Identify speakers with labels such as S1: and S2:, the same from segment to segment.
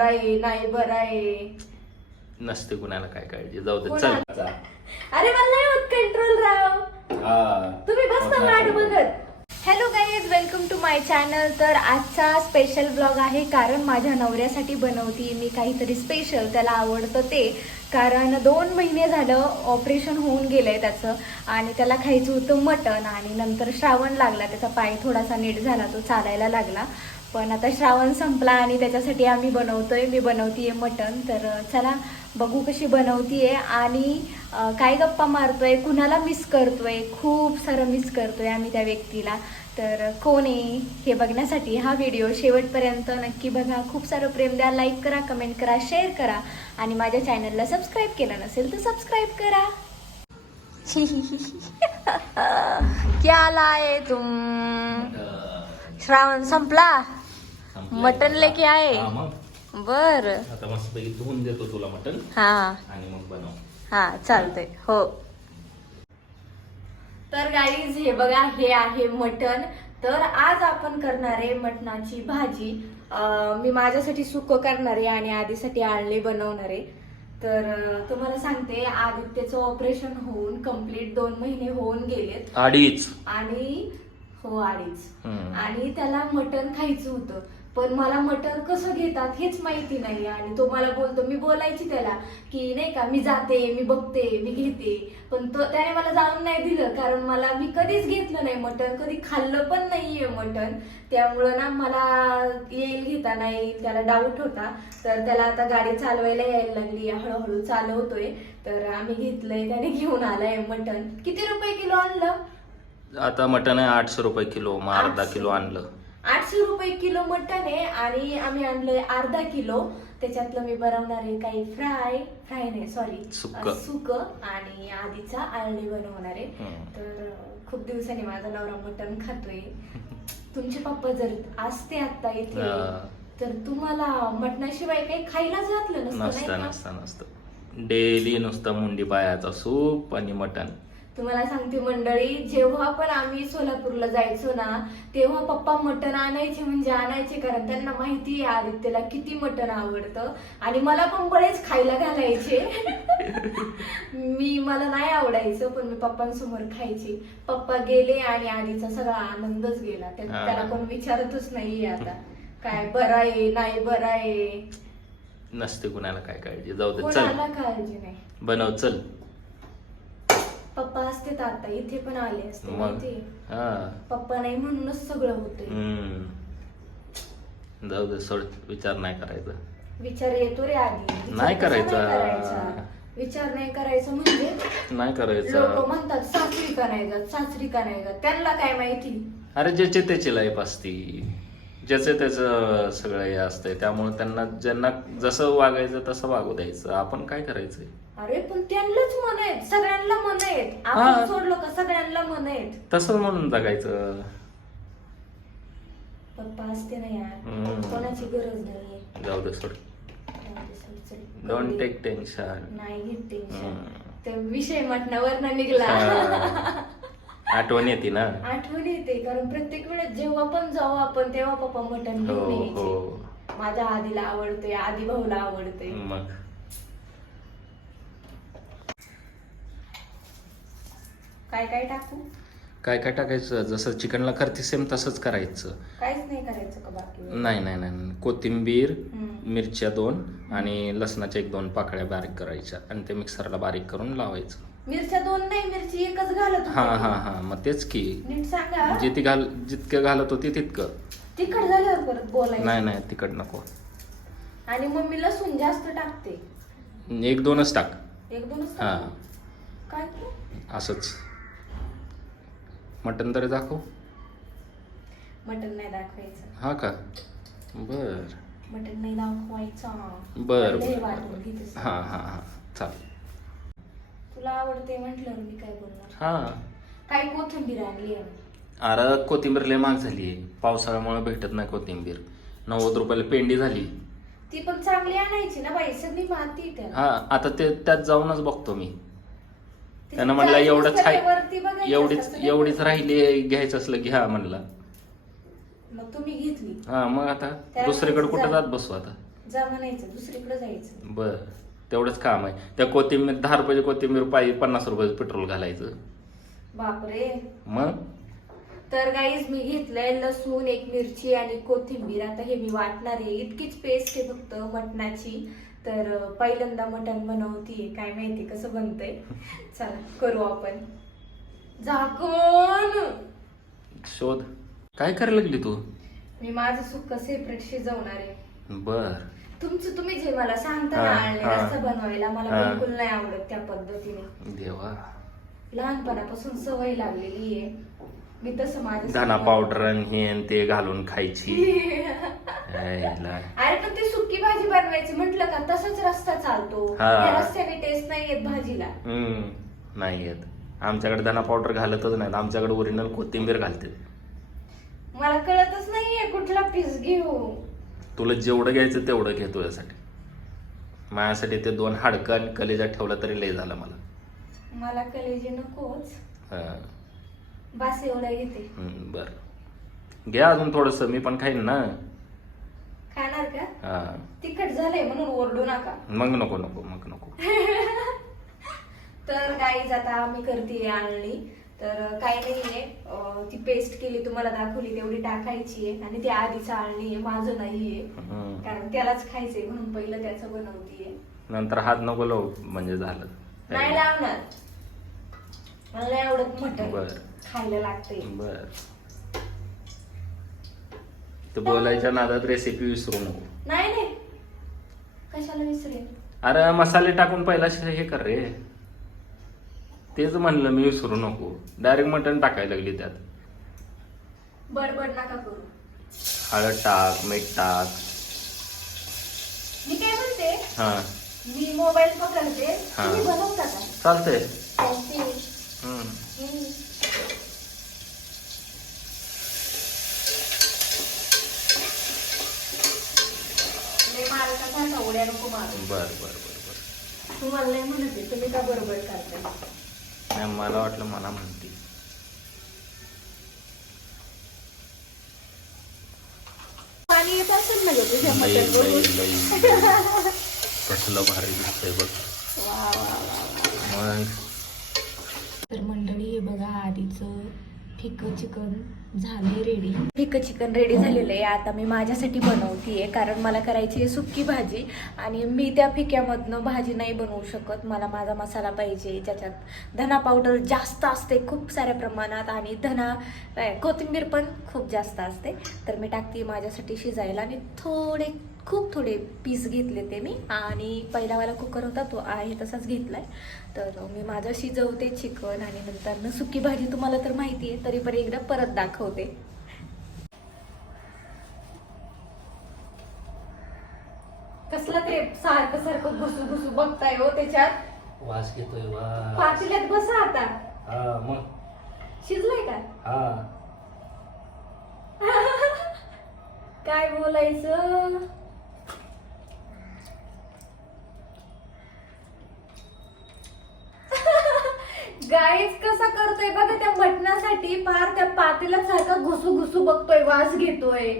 S1: बरा आहे नाही बरा आहे
S2: नसते कुणाला काय काळजी. जाऊ दे
S1: कोणाला?
S2: चल
S1: अरे मला नाही होत कंट्रोल राव.
S2: हा.
S1: तुम्ही बस ना वाट बघत. Hello guys welcome to my channel तर आजचा स्पेशल ब्लॉग आहे कारण माझ्या नवऱ्यासाठी बनवते मी काहीतरी स्पेशल त्याला आवडतं ते. कारण दोन महिने झालं ऑपरेशन होऊन गेलंय त्याचं. आणि त्याला खायचं होतं मटण आणि नंतर श्रावण लागला. त्याचा पाय थोडासा नीट झाला तो चालायला लागला. पण आता श्रावण संपला आणि त्याच्यासाठी आम्ही बनवतोय. मी बनवतीये मटण. तर चला बघू कशी बनवतीये आणि काय गप्पा मारतोय कुणाला मिस करतोय खूप सारं मिस करतोय आम्ही त्या व्यक्तीला. तर कोण आहे हे बघण्यासाठी हा व्हिडिओ शेवटपर्यंत नक्की बघा. खूप सारं प्रेम द्या. लाईक करा कमेंट करा शेअर करा. आणि माझ्या चॅनलला सबस्क्राईब केलं नसेल तर सबस्क्राईब करा. क्या लाय तुम? श्रावण संपला? मटन लेके आए।
S2: हा, मग?
S1: बर.
S2: आता मस्त पैकी धुवून देतो तुला मटन.
S1: हा.
S2: आणि मग बनव.
S1: हा चालतंय. हो. तर गाईज हे बघा हे आहे मटण तर आज आपण करणार आहे मटणाची भाजी. अं, मी माझ्यासाठी सुक करणार आहे आणि आधीसाठी आळणी बनवणार आहे. तर अं, तुम्हाला सांगते आदित्यचं ऑपरेशन होऊन कंप्लीट दोन महिने होऊन गेलेत.
S2: अडीच.
S1: आणि हो अडीच.
S2: हम्म.
S1: आणि त्याला मटण खायचं होतं. पण मला मटण कसं घेतात हेच माहिती नाही आणि तो मला बोलतो मी बोलायची त्याला की नाही का मी जाते मी बघते मी घेते. पण तो त्याने मला जाऊन नाही दिलं कारण मला मी कधीच घेतलं नाही मटण कधी खाल्लं पण नाहीये मटण. त्यामुळं ना मला येईल घेता नाही त्याला डाऊट होता. तर त्याला आता गाडी चालवायला यायला लागली हळूहळू चालवतोय. तर आम्ही घेतलंय त्याने घेऊन आलाय मटण. किती रुपये किलो आणलं?
S2: आता मटन आहे आठशे रुपये किलो मग अर्धा. किलो आणलं.
S1: आठशे रुपये किलो मटण आहे आणि आम्ही आणलंय अर्धा किलो त्याच्यातलं मी बनवणार आहे काही फ्राय फ्राय नाही सॉरी. सुक आणि आधीचा आळणी बनवणार आहे. तर खूप दिवसांनी माझा नवरा मटण खातोय तुमचे पप्पा जर असते आता इथे. तर तुम्हाला मटणाशिवाय काही खायलाच घातलं नसतं
S2: नसतं? नसतं नसतं डेली नुसतं मुंडी पायाचा सूप आणि मटन
S1: तुम्हाला सांगते मंडळी जेव्हा पण आम्ही सोलापूरला जायचो ना तेव्हा पप्पा मटण आणायचे म्हणजे आणायचे कारण त्यांना माहिती आहे आदित्यला किती मटण आवडतं. आणि मला पण बरेच खायला घालायचे. मी मला नाही आवडायचं पण मी पप्पांसमोर खायची. पप्पा गेले आणि आधीचा सगळा आनंदच गेला. त्या-. त्याला कोण विचारतच नाहीये आता. काय बरं आहे नाही बरं आहे.
S2: नसते कुणाला काय काळजी. जाऊ दे
S1: कोणाला
S2: चल
S1: काळजी नाही.
S2: बनव चल.
S1: पप्पा असते तर आता इथे पण आले असते
S2: मग? हा.
S1: पप्पा नाही म्हणूनच सगळं होतंय.
S2: हम्म. जाऊ दे सोड विचार नाही करायचा.
S1: विचार येतो रे आधी. विचार
S2: नाही
S1: कसा
S2: करायचा.
S1: करायचा? विचार नाही करायचा म्हणजे
S2: नाही
S1: लोक
S2: करायचं
S1: म्हणतात सासरी का नाही जात? सासरी का नाही जात? त्यांना काय माहिती?
S2: अरे ज्याचे त्याची लाईफ असती. ज्याचे त्याचं सगळं हे असतंय त्यामुळे त्यांना ज्यांना जसं वागायचं तसं वागू द्यायचं. आपण काय करायचंय?
S1: अरे पण त्यांनाच मन आहेत. सगळ्यांना मन आहेत.
S2: हा.
S1: आपण सोडलो का सगळ्यांना मन आहेत?
S2: तसं म्हणून जगायचं.
S1: पप्पा असते ना यार.
S2: हम्म.
S1: कोणाची गरज नाहीये.
S2: जाऊ दे सोड.
S1: जाऊ दे, सोड, चल.
S2: डोंट टेक टेन्शन
S1: नाही घेत टेन्शन. ते विषय मटणावर निघला.
S2: आठवण येते ना.
S1: आठवण येते कारण प्रत्येक वेळेस जेव्हा पण जाऊ आपण तेव्हा पप्पा मटण
S2: हो
S1: घेऊन
S2: हो
S1: यायचे. माझ्या आधीला आवडते आधी भाऊला आवडते.
S2: मग.
S1: काय काय टाकू?
S2: काय काय टाकायचं? जसं चिकनला करते सेम तसंच करायचं.
S1: काहीच नाही करायचं का बाकी
S2: नाही नाही नाही नाही. कोथिंबीर
S1: हम्म.
S2: मिरच्या दोन आणि लसणाच्या एक दोन पाकळ्या बारीक करायच्या. आणि ते मिक्सरला बारीक करून लावायचं.
S1: मिरच्या दोन नाही मिरची एकच घालत होते.
S2: हा
S1: मी.
S2: हा हा मग तेच की.
S1: नीट सांगा.
S2: जिथे घाल जितकं घालत होती तितकं.
S1: तिखट झाल्यावर परत बोलायचं.
S2: नाही नाही तिकड नको.
S1: आणि मग मी लसूण जास्त टाकते.
S2: एक दोनच टाक.
S1: एक दोनच
S2: हा?
S1: काय तू
S2: असंच. मटन तरी दाखव.
S1: मटन नाही दाखवायचं.
S2: हा का? बर.
S1: मटन नाही दाखवायचं.
S2: बर
S1: लय
S2: बर
S1: वाटून घेतेस.
S2: हा हा हा. चालेल.
S1: तुला आवडते म्हटलं मी काय बोलणार?
S2: हा.
S1: काय कोथिंबीर आणली आहे.
S2: अरे कोथिंबीर लय महाग झाली पावसाळ्यामुळे भेटत नाही कोथिंबीर. नव्वद रुपयाला पेंडी झाली.
S1: ती पण चांगली आणायची ना बाई सगळी माती
S2: हा आता ते त्यात जाऊनच बघतो मी. त्यानं म्हणलं आहे
S1: बघायचं
S2: एवढीच
S1: असतं ना.
S2: एवढीच राहिली घ्यायचं असलं घ्या म्हणलं.
S1: मग तुम्ही घेतली.
S2: हा मग आता
S1: त्याला
S2: दुसरीकडे कुठं. जात बसू आता?
S1: जा म्हणायचं दुसरीकडे जायचं.
S2: बर. तेवढंच काम आहे. त्या कोथिंबीर दहा रुपयाची कोथिंबीर पाहिजे पन्नास रुपयाचं पेट्रोल घालायचं.
S1: बापरे.
S2: मग?
S1: तर गाईज मी घेतलंय लसूण एक मिरची आणि कोथिंबीर. आता हे मी वाटणार आहे. इतकीच पेस्ट आहे फक्त मटणाची. तर पहिल्यांदा मटण बनवतीये. काय माहिती कसं बनतंय. चला करू आपण. झाकून
S2: शोध. काय करायला लागली तू?
S1: मी माझं सुक्क सेपरेट शिजवणार आहे.
S2: बर.
S1: तुमचं तुम्ही जे मला सांगता ना
S2: हा, हा.
S1: रस्सा बनवायला मला
S2: हा.
S1: बिलकुल नाही आवडत त्या पद्धतीने.
S2: देवा.
S1: लहानपणापासून सवय लागलेली आहे. मी तसं माझं
S2: धना पावडर आणि हे आणि ते घालून खायची. यायला.
S1: अरे पण ती सुकी भाजी बनवायची म्हटलं का तसाच रस्ता चालतो.
S2: हा.
S1: या रस्त्याने टेस्ट नाही येत भाजीला.
S2: हम्म नाही येत. आमच्याकडे धना पावडर घालतच नाहीत. आमच्याकडे ओरिजिनल कोथिंबीर घालते
S1: मला कळतच नाहीये कुठला पीस घेऊ.
S2: तुला जेवढं घ्यायचं तेवढं घेतो यासाठी माझ्यासाठी ते दोन हाडकं आणि कलेजा ठेवला तरी लय झालं मला.
S1: मला कलेजी नकोच.
S2: हा.
S1: बास एवढा घेते.
S2: बरं. घ्या अजून थोडस मी पण खाईन ना.
S1: खाणार का?
S2: हा.
S1: तिखट झालंय म्हणून ओरडू नका.
S2: मग नको नको मग नको.
S1: तर गाईज आता मी करते आणली तर काही नाहीये. ती पेस्ट केली तुम्हाला दाखवली तेवढी टाकायची आहे. आणि ती आधीच आणली आहे माझं नाहीये. कारण त्यालाच खायचंय म्हणून पहिलं त्याचं बनवतीये.
S2: नंतर हात नको लावू म्हणजे झालं.
S1: नाही लावणार. मला नाही आवडत मटण.
S2: बरं.
S1: खायला लागते
S2: बर. ते बोलायच्या नादात रेसिपी विसरू नको.
S1: नाही नाही. कशाला विसरेल?
S2: अरे मसाले टाकून पहिला श- हे कर रे. तेच म्हणलं मी विसरू नको. डायरेक्ट मटण टाकायला लागली त्यात.
S1: बडबड नका करू.
S2: हळद टाक मीठ टाक.
S1: मी काय म्हणते?
S2: हा.
S1: मी मोबाईल पकडते.
S2: हा.
S1: तुम्ही बनवता का?
S2: चालतंय.
S1: कॉफी
S2: हम्म.
S1: हम्म. लय मालकासारखा उड्या नको मारू.
S2: बर बर बर बर.
S1: तुम्हाला नाही म्हणते तुम्ही का बरोबर करताय?
S2: नाही मला वाटलं मला म्हणते
S1: पाणी येत असेल ना
S2: कसलं भारी दिसतंय बघ. मग
S1: फिकं चिकन झाले रेडी फिकं चिकन रेडी झालेलं आहे. आता मी माझ्यासाठी बनवतीये कारण मला करायची आहे सुक्की भाजी आणि मी त्या फिक्यामधनं भाजी नाही बनवू शकत. मला माझा मसाला पाहिजे ज्याच्यात धना पावडर जास्त असते खूप साऱ्या प्रमाणात आणि धना काय, कोथिंबीर पण खूप जास्त असते. तर मी टाकते माझ्यासाठी शिजायला आणि थोडे खूप थोडे पीस घेतले ते मी. आणि पहिलावाला कुकर होता तो आहे तसाच घेतलाय. तर मी माझं शिजवते चिकन आणि नंतर सुकी भाजी तुम्हाला तर माहिती आहे तरी पण एकदा परत दाखवते. कसलं ते सारखं सारखं घुसू घुसू बघताय हो त्याच्यात?
S2: वास घेतोय वास.
S1: पातेल्यात बसा आता.
S2: हा मग.
S1: शिजलंय का?
S2: हा.
S1: काय बोलायचं? गाईच कसा करतोय बघा त्या मटणासाठी फार त्या पातेल्यात सारखा घुसू घुसू बघतोय वास घेतोय.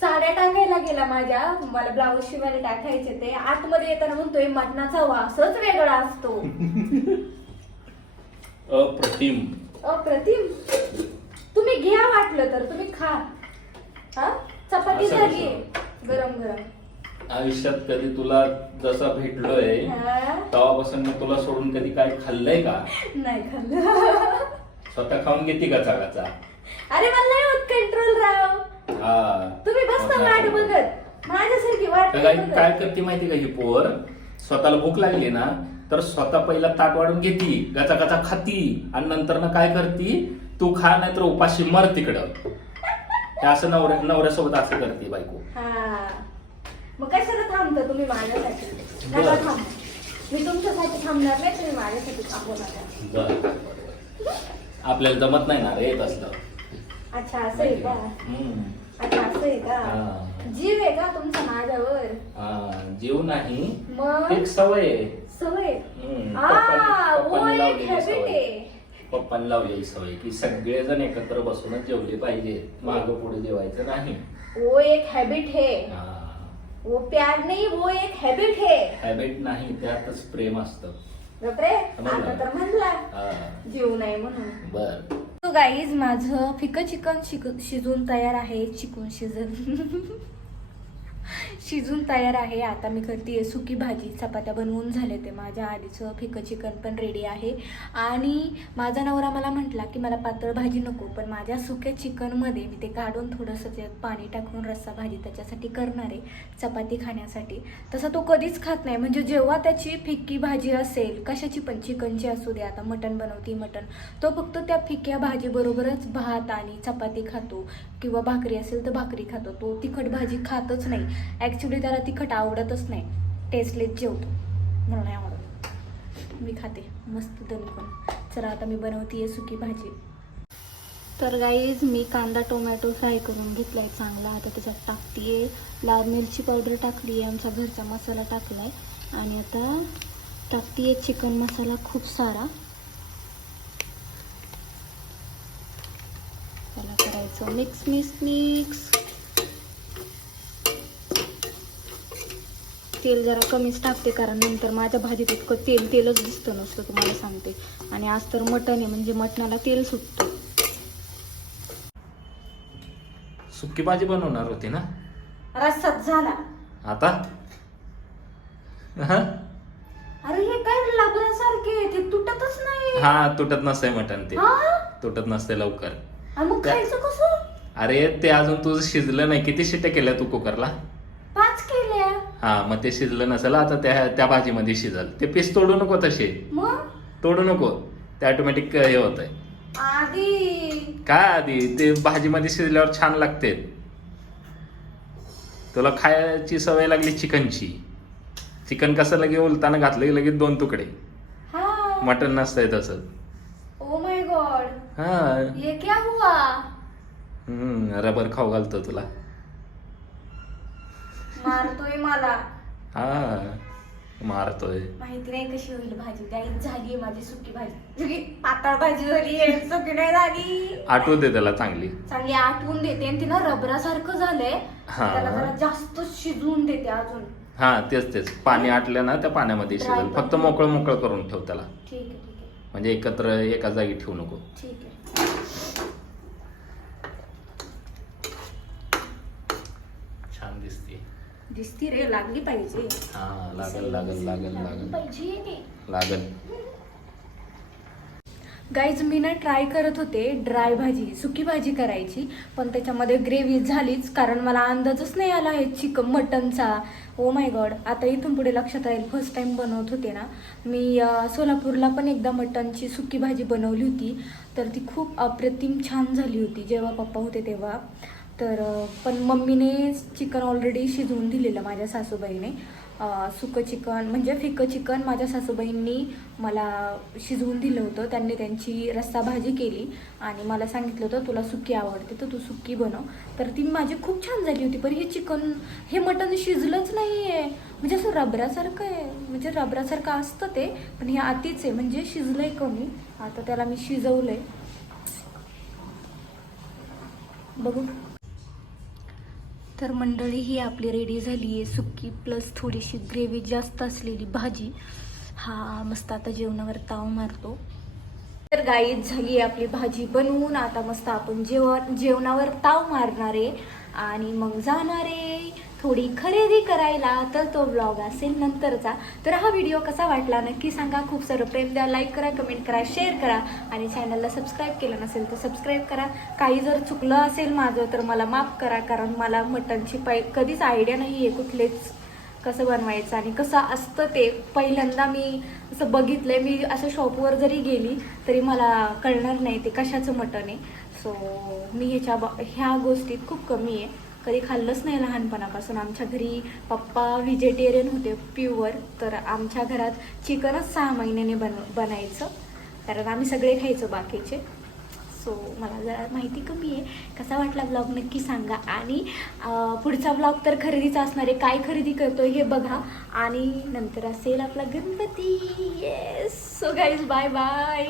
S1: साड्या टाकायला गेला माझ्या. मला ब्लाऊज शिवायला टाकायचे ते. आतमध्ये येताना म्हणतोय मटणाचा वासच वेगळा असतो.
S2: अप्रतिम.
S1: अप्रतिम? तुम्ही घ्या वाटलं तर तुम्ही खा. हा? चपाती झाली? गरम गरम.
S2: आयुष्यात कधी तुला जसा भेटलोय
S1: हा?
S2: तेव्हापासून मी तुला सोडून कधी काय खाल्लंय का?
S1: नाही खाल्लं.
S2: स्वतः खाऊन घेते का चागाचा
S1: अरे मला नाही होत कंट्रोल राव.
S2: हा.
S1: तुम्ही बसता वाट बघत. माझ्यासारखी वाट
S2: तर
S1: नाही
S2: काय
S1: बघत.
S2: काय करते माहिती का ही पोर? स्वतःला भूक लागली ना तर स्वतः पहिला ताट वाढून घेती गचा गचा खाती आणि नंतर ना काय करती? तू खा नाही तर उपाशी मर तिकडं. हे असं नवऱ्या नवऱ्यासोबत असं करते बायको.
S1: हा. मग कशाला थांबता तुम्ही माझ्यासाठी नका
S2: बरं.
S1: थांबू मी तुमच्यासाठी थांबणार नाही तुम्ही माझ्यासाठी थांबू नका
S2: बरं. आपल्याला जमत नाही ना रे येत असलं
S1: अच्छा असं आहे का
S2: हम्म.
S1: अच्छा असं आहे का
S2: हा.
S1: जीव आहे का तुमचा माझ्यावर
S2: हा, जीव नाही
S1: मग
S2: एक सवय आहे
S1: सवय
S2: हम्म.
S1: आ,
S2: पप्पांनी-
S1: वो
S2: पप्पांनी
S1: एक
S2: लावलेली
S1: habit
S2: सवय.
S1: आहे.
S2: पप्पांनी लावलेली सवय की सगळेजण एकत्र बसूनच जेवले पाहिजे माग पुढे जेवायचं नाही
S1: वो एक हॅबिट है
S2: हा.
S1: वो प्यार नहीं वो एक हॅबिट है।
S2: हॅबिट नाही त्यातच प्रेम असतं.
S1: गप्रे
S2: समजलं.
S1: आता तर म्हणला.
S2: हा.
S1: जीव नाही म्हणून.
S2: बर.
S1: तो गाईज माझं फिकं चिकन शिक- शिजून तयार आहे चिकून शिजन. शिजून तयार आहे. आता मी करते सुकी भाजी. चपात्या बनवून झाले ते माझ्या आधीचं फिकं चिकन पण रेडी आहे. आणि माझा नवरा मला म्हटला की मला पातळ भाजी नको पण माझ्या सुक्या चिकनमध्ये मी ते काढून थोडंसं त्यात पाणी टाकून रस्सा भाजी त्याच्यासाठी करणार आहे चपाती खाण्यासाठी. तसं तो कधीच खात नाही. म्हणजे जेव्हा त्याची फिक्की भाजी असेल कशाची पण चिकनची असू दे आता मटण बनवती मटण तो फक्त त्या फिक्या भाजीबरोबरच भात आणि चपाती खातो. किंवा भाकरी असेल तर भाकरी खातो. तो तिखट भाजी खातच नाही. ॲक्च्युली त्याला तिखट आवडतच नाही. टेस्टलेस जेवतो. म्हणून नाही आवडत. मी खाते. मस्त दणकन चला आता मी बनवते सुकी भाजी. तर गाईज मी कांदा टोमॅटो फ्राय करून घेतलाय. चांगला आता त्याच्यात टाकते लाल मिरची पावडर टाकली आहे आमचा घरचा मसाला टाकलाय. आणि आता टाकते चिकन मसाला खूप सारा. त्याला करायचं मिक्स मिक्स मिक्स तेल जरा कमीच टाकते कारण नंतर माझ्या भाजीत इतकं तेल तेलच दिसतं नसतं तुम्हाला सांगते. आणि आज तर मटण आहे म्हणजे मटणाला तेल सुटतं.
S2: सुकी भाजी बनवणार होती ना?
S1: रस्साच झाला.
S2: आता? हा?
S1: अरे हे काय लाबल्यासारखे ते तुटतच नाही.
S2: हा तुटत नसतंय मटण ते.
S1: हा?
S2: तुटत नसते लवकर.
S1: आणि मग खायचं कसं?
S2: अरे ते अजून तुझं शिजलं नाही. किती शिट्ट्या केल्या तू कुकरला? हा मग ते शिजलं नसेल. आता त्या त्या भाजीमध्ये शिजल. ते पीस तोडू नको तसे.
S1: मग?
S2: तोडू नको. ते ऑटोमॅटिक हे होत आहे
S1: आधी?
S2: काय आधी? ते भाजीमध्ये शिजल्यावर छान लागते. तुला खायची सवय लागली चिकनची. चिकन कसं लगे उलताना घातलं की लगेच दोन तुकडे.
S1: हा.
S2: मटन नसतंय तसं.
S1: Oh my god.
S2: हा.
S1: ये क्या हुआ?
S2: हम्म, रबर खाऊ घालतो तुला.
S1: मारतोय मला.
S2: हा मारतोय.
S1: माहिती नाही कशी होईल भाजी. काही झाली माझी सुकी भाजी. सगळी पातळ भाजी झाली सुकी नाही झाली.
S2: आठवू दे त्याला चांगली.
S1: चांगली आठवून देते. आणि तिनं रबरासारखं झालंय.
S2: हा.
S1: त्याला जरा जास्त शिजवून देते अजून.
S2: हा तेच तेच. पाणी आटलं ना त्या पाण्यामध्ये
S1: Dry
S2: शिजेल. फक्त मोकळं मोकळं करून ठेव त्याला.
S1: ठीक आहे ठीक आहे.
S2: म्हणजे एकत्र एका जागी ठेवू नको.
S1: ठीक आहे
S2: छान दिसते
S1: दिसती रे लागली पाहिजे.
S2: हा लागल लागल लागल
S1: लागली.
S2: लागल
S1: पाहिजे
S2: लागल.
S1: गाईज मी ना ट्राय करत होते ड्राय भाजी सुकी भाजी करायची पण त्याच्यामध्ये ग्रेव्ही झालीच कारण मला अंदाजच नाही आला आहे चिकन मटनचा. ओ माय गॉड आता इथून पुढे लक्षात राहील फर्स्ट टाइम बनवत होते ना. मी सोलापूरला पण एकदा मटनची सुकी भाजी बनवली होती तर ती खूप अप्रतिम छान झाली होती जेव्हा पप्पा होते तेव्हा. तर पण मम्मीने चिकन ऑलरेडी शिजवून दिलेलं माझ्या सासूबाईने. सुकं चिकन म्हणजे फिकं चिकन माझ्या सासूबाईंनी मला शिजवून दिलं होतं. त्यांनी त्यांची रस्सा भाजी केली आणि मला सांगितलं होतं तुला सुकी आवडते तर तू सुकी बनव. तर ती माझी खूप छान झाली होती. पण हे चिकन हे मटण शिजलंच नाही आहे म्हणजे असं रबरासारखं आहे. म्हणजे रबरासारखं असतं ते पण हे आतीच आहे. म्हणजे शिजलं आहे कमी. आता त्याला मी शिजवलं आहे बघू. तर मंडळी ही आपली रेडी झाली आहे सुकी प्लस थोडीशी ग्रेव्ही जास्त असलेली भाजी. हा मस्त आता जेवणावर ताव मारतो. तर गाईत झाली आहे आपली भाजी बनवून आता मस्त आपण जेवण जेवणावर ताव मारणार आहे आणि मग जाणार. आहे थोडी खरेदी करायला तर तो ब्लॉग असेल नंतरचा. तर हा व्हिडिओ कसा वाटला नक्की सांगा. खूप सारं प्रेम द्या लाईक करा कमेंट करा शेअर करा. आणि चॅनलला सबस्क्राईब केलं नसेल तर सबस्क्राईब करा. काही जर चुकलं असेल माझं तर मला माफ करा. कारण मला मटणची पै कधीच आयडिया नाही आहे कुठलेच कसं बनवायचं आणि कसं असतं ते. पहिल्यांदा मी असं बघितलंय. मी असं शॉपवर जरी गेली तरी मला कळणार नाही ते कशाचं मटण आहे. सो मी ह्याच्या ब ह्या गोष्टीत खूप कमी आहे. कधी खाल्लंच नाही लहानपणापासून. आमच्या घरी पप्पा व्हेजिटेरियन होते प्युअर. तर आमच्या घरात चिकनच सहा महिन्याने बन बनायचं. कारण आम्ही सगळे खायचो बाकीचे. सो मला जरा माहिती कमी आहे. कसा वाटला ब्लॉग नक्की सांगा. आणि पुढचा ब्लॉग तर खरेदीचा असणार आहे. काय खरेदी करतो हे बघा. आणि नंतर असेल आपला Ganpati. Yes so guys bye bye